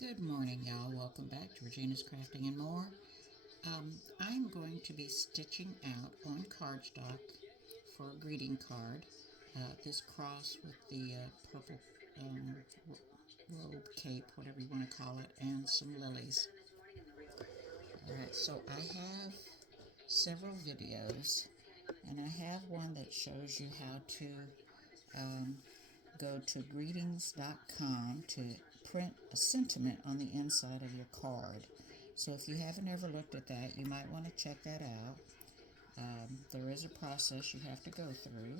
Good morning, y'all. Welcome back to Regina's Crafting and More. I'm going to be stitching out on cardstock for a greeting card. This cross with the purple robe, cape, whatever you want to call it, and some lilies. Alright, so I have several videos, and I have one that shows you how to go to greetings.com to print a sentiment on the inside of your card. So if you haven't ever looked at that, you might want to check that out. There is a process you have to go through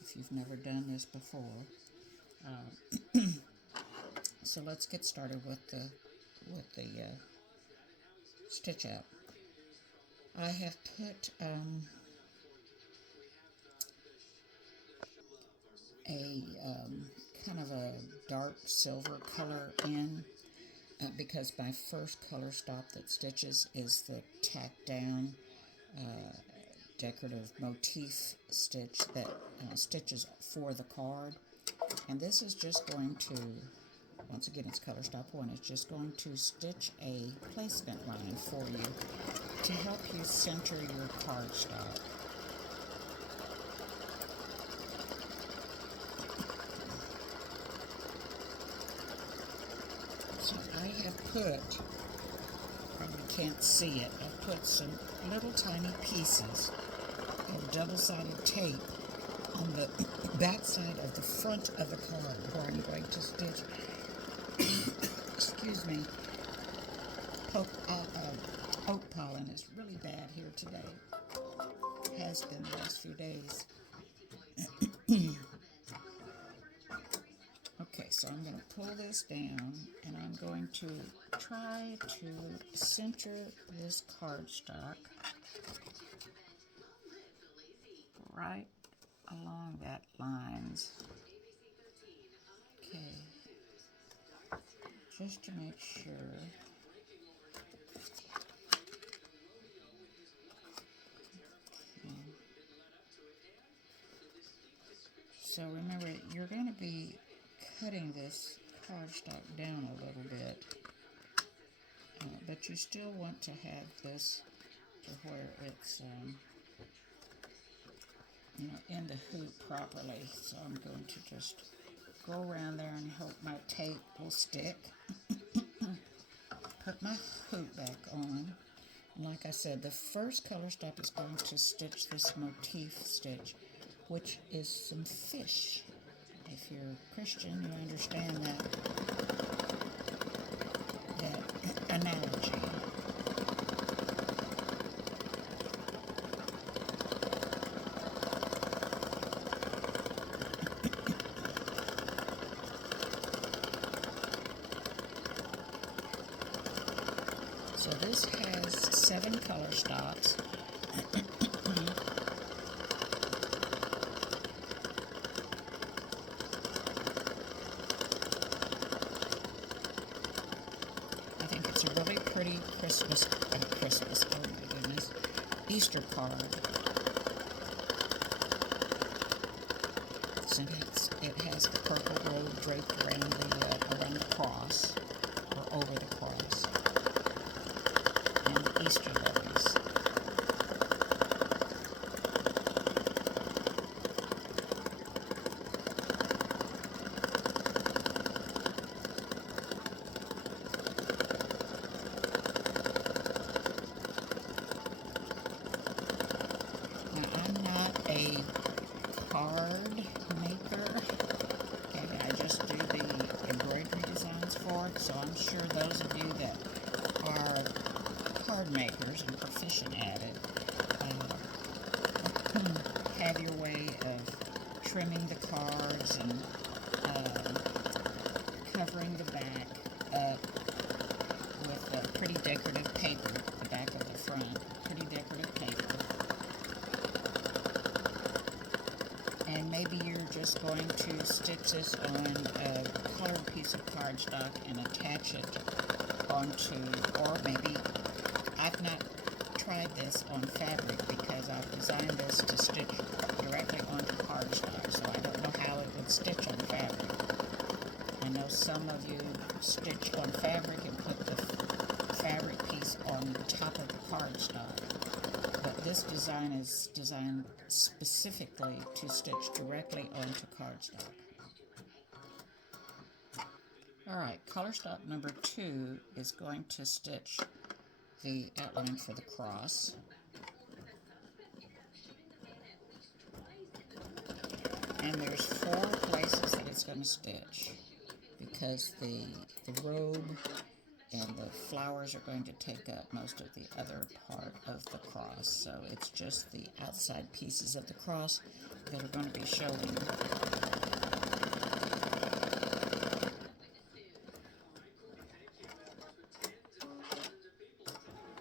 if you've never done this before. So let's get started with the stitch out. I have put a kind of a dark silver color in because my first color stop that stitches is the tack down decorative motif stitch that stitches for the card, and this is just going to, once again, it's color stop 1. It's just going to stitch a placement line for you to help you center your cardstock. So I have put, probably can't see it, I've put some little tiny pieces of double-sided tape on the back side of the front of the card where I'm going to stitch, excuse me, oak pollen is really bad here today. Has been the last few days. Okay, so I'm going to pull this down, and I'm going to try to center this cardstock right along that lines. Okay, just to make sure. Okay. So remember, you're going to be cutting this cardstock down a little bit, but you still want to have this to where it's in the hoop properly. So I'm going to just go around there and hope my tape will stick. Put my hoop back on. And like I said, the first color stop is going to stitch this motif stitch, which is some fish. If you're a Christian, you understand that analogy. So this has 7 color stops. I think it's a really pretty Christmas, oh my goodness, Easter card. So it has the purple robe draped around the cross, or over the cross, and the Easter lilies. Now, I'm not a card maker. Okay, I just do the embroidery designs for it, so I'm sure those of you that are card makers and proficient at it have your way of trimming the cards and covering the back up with pretty decorative paper, the back of the front, pretty decorative paper. And maybe you're just going to stitch this on a colored piece of cardstock and attach it onto, or maybe I've not tried this on fabric because I've designed this to stitch directly onto cardstock, so I don't know how it would stitch on fabric. I know some of you stitch on fabric and put the fabric piece on top of the cardstock. But this design is designed specifically to stitch directly onto cardstock. Alright, color stop number 2 is going to stitch the outline for the cross. And there's 4 places that it's going to stitch because the robe and the flowers are going to take up most of the other part of the cross. So it's just the outside pieces of the cross that are going to be showing.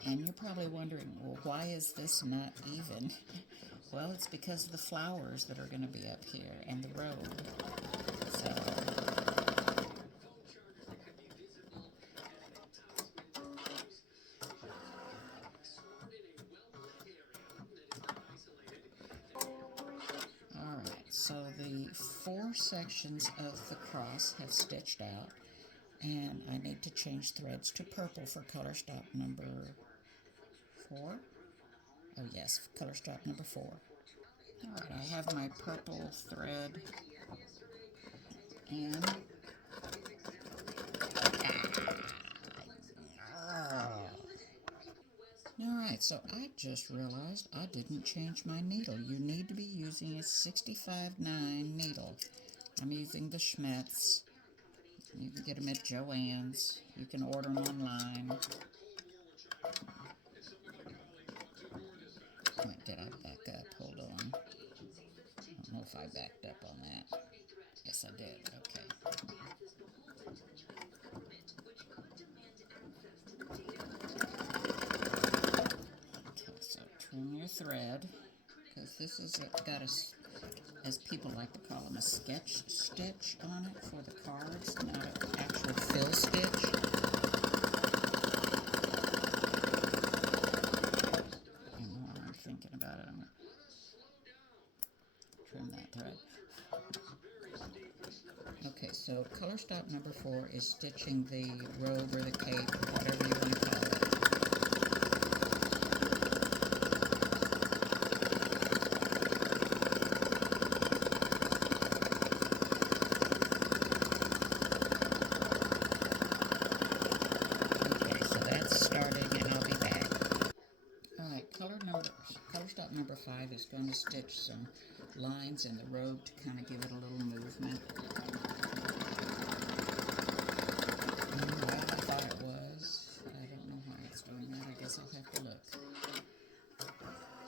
And you're probably wondering, well, why is this not even? Well, it's because of the flowers that are going to be up here and the robe. So alright, so the 4 sections of the cross have stitched out, and I need to change threads to purple for color stop number 4. Oh yes, color stop number 4. Alright, I have my purple thread, and alright, so I just realized I didn't change my needle. You need to be using a 65/9 needle. I'm using the Schmetz. You can get them at Joann's. You can order them online. Wait, did I back up? Hold on. I don't know if I backed up on that. Yes, I did. Okay. Okay, so trim your thread, because this has got a, as people like to call them, a sketch stitch on it for the cards, not an actual fill stitch. And while I'm thinking about it, I'm going to trim that thread. Okay, so color stop number 4 is stitching the robe or the cape, or whatever you want to call it. Okay, so that's starting, and I'll be back. Alright, color stop number 5 is going to stitch some lines in the robe to kind of give it a little movement. I thought it was. I don't know why it's doing that. I guess I'll have to look.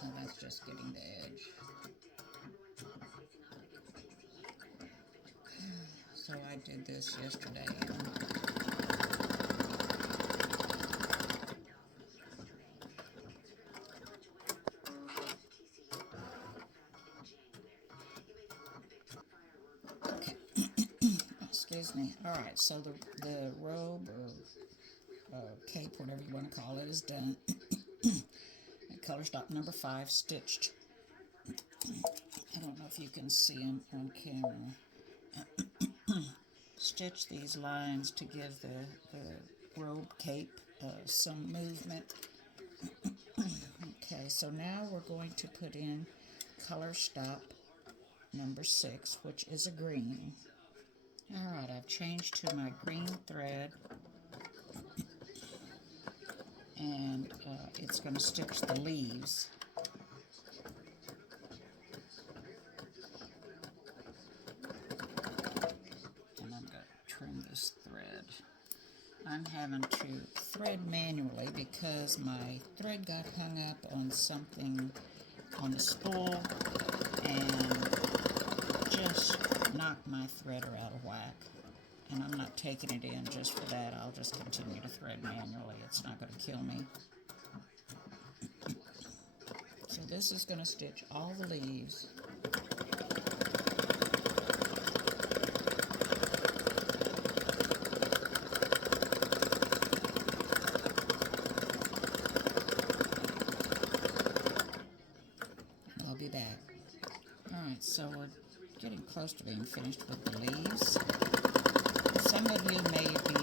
Oh, that's just getting the edge. So I did this yesterday. Okay. Excuse me. Alright, so the robe or cape, whatever you want to call it, is done. Color stop number 5 stitched. I don't know if you can see them on camera. Stitch these lines to give the robe cape some movement. Okay, so now we're going to put in color stop number 6, which is a green. Alright, I've changed to my green thread, and it's going to stitch the leaves. And I'm going to trim this thread. I'm having to thread manually because my thread got hung up on something on the spool and just knocked my threader out of whack. And I'm not taking it in just for that. I'll just continue to thread manually. It's not going to kill me. So this is going to stitch all the leaves. I'll be back. Alright, so we're getting close to being finished with the leaves. Some of you may be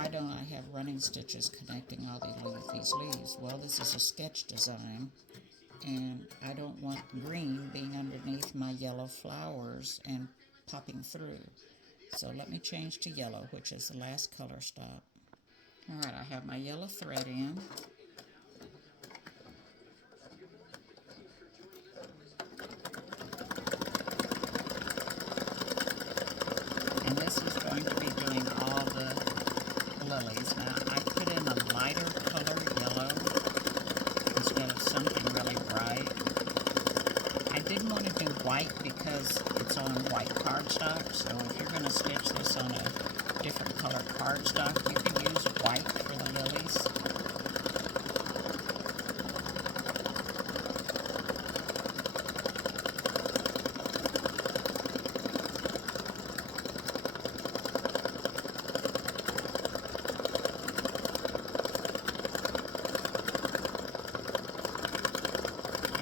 why don't I have running stitches connecting all these leaves? Well, this is a sketch design, and I don't want green being underneath my yellow flowers and popping through. So let me change to yellow, which is the last color stop. Alright, I have my yellow thread in. And this is going to be doing all the lilies. Now, I put in a lighter color yellow instead of something really bright. I didn't want to do white because it's on white cardstock, so if you're going to stitch this on a different color cardstock, you can use white for the lilies.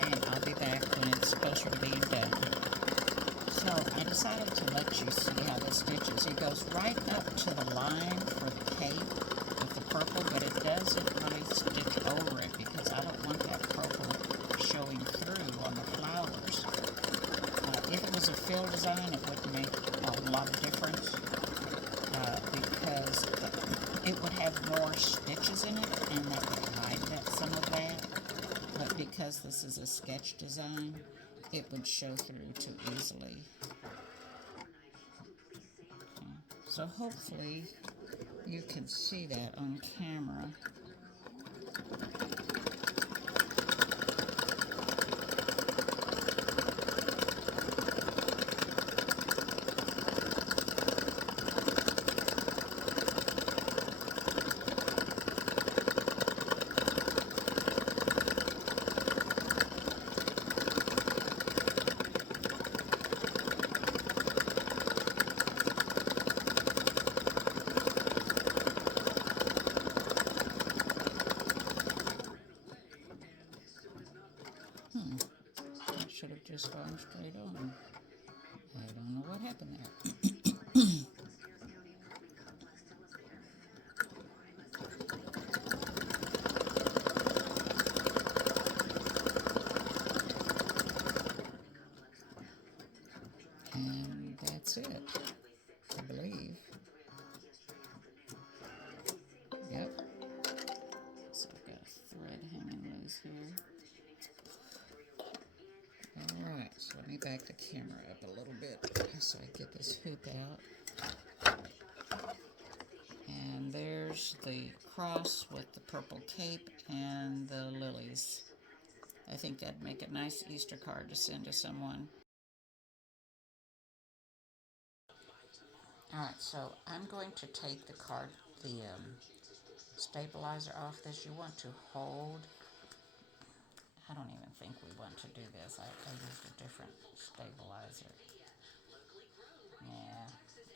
And I'll be back when it's closer to being done. So I decided to let you see how this stitches. It goes right up to the line for the cape with the purple, but it doesn't really stitch over it because I don't want that purple showing through on the flowers. If it was a fill design, it would make a lot of difference because it would have more stitches in it, and that would hide some of that. But because this is a sketch design, it would show through too easily. Okay. So hopefully you can see that on camera. That should have just gone straight on. I don't know what happened there. And that's it, I believe. Yep. So I've got a thread hanging loose here. Alright, so let me back the camera up a little bit so I get this hoop out. And there's the cross with the purple cape and the lilies. I think that'd make a nice Easter card to send to someone. Alright, so I'm going to take the stabilizer off this. You want to hold. I don't even think we want to do this. I used a different stabilizer. Yeah,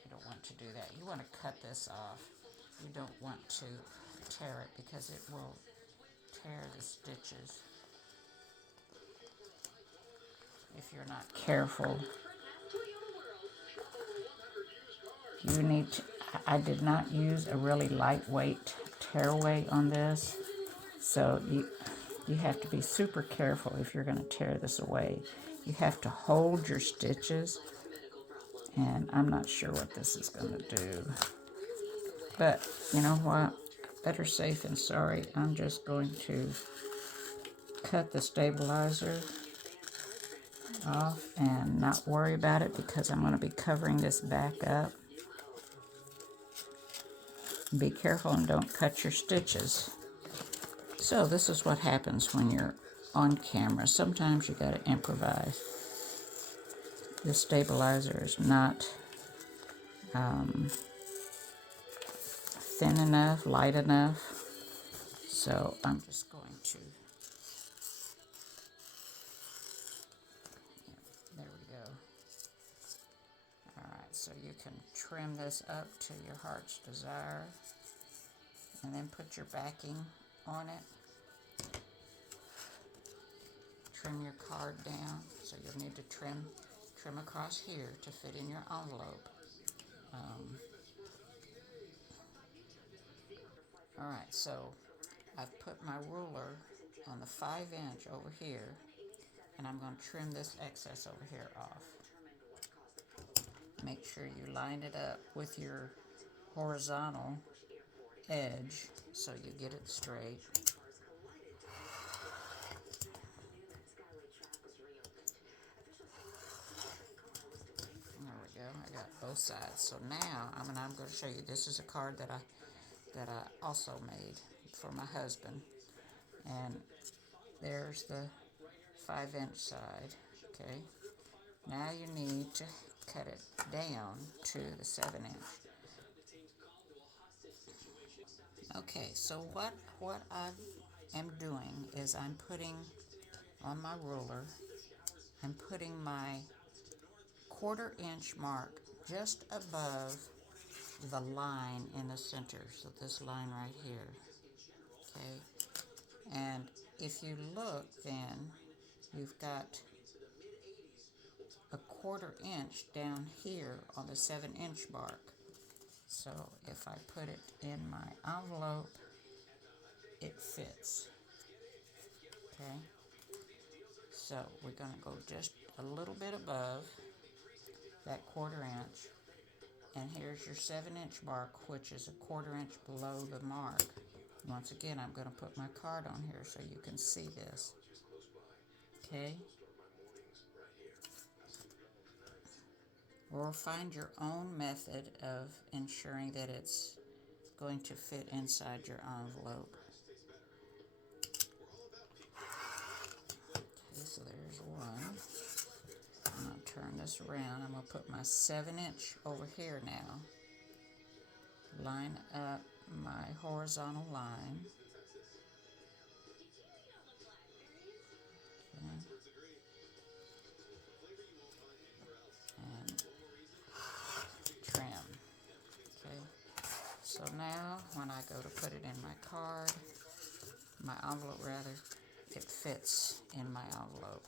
you don't want to do that. You want to cut this off. You don't want to tear it because it will tear the stitches if you're not careful. You need to, I did not use a really lightweight tearaway on this, so you have to be super careful if you're going to tear this away. You have to hold your stitches, and I'm not sure what this is going to do. But you know what? Better safe than sorry. I'm just going to cut the stabilizer off and not worry about it because I'm going to be covering this back up. Be careful and don't cut your stitches. So this is what happens when you're on camera. Sometimes you got to improvise. The stabilizer is not thin enough, light enough. So I'm just going to, there we go. Alright, so you can trim this up to your heart's desire and then put your backing on it. Trim your card down, so you'll need to trim across here to fit in your envelope. Alright, so I've put my ruler on the 5" over here, and I'm going to trim this excess over here off. Make sure you line it up with your horizontal edge so you get it straight. There we go. I got both sides. So now I'm going to show you. This is a card that I also made for my husband, and there's the 5" side. Okay. Now you need to cut it down to the 7". Okay. So what I am doing is I'm putting on my ruler. I'm putting my 1/4" mark just above the line in the center, so this line right here. Okay, and if you look, then you've got a 1/4" down here on the 7" mark. So if I put it in my envelope, it fits. Okay, so we're going to go just a little bit above that 1/4". And here's your 7" mark, which is a 1/4" below the mark. Once again, I'm going to put my card on here so you can see this. Okay? Or find your own method of ensuring that it's going to fit inside your envelope. Okay, so there's one. I'm going to turn this around. I'm going to put my 7" over here now. Line up my horizontal line. Okay. And trim. Okay. So now when I go to put it in my card, my envelope rather, it fits in my envelope.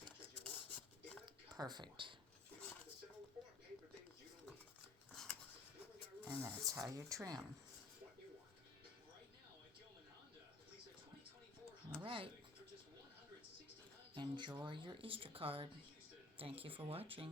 Perfect. And that's how you trim. All right. Enjoy your Easter card. Thank you for watching.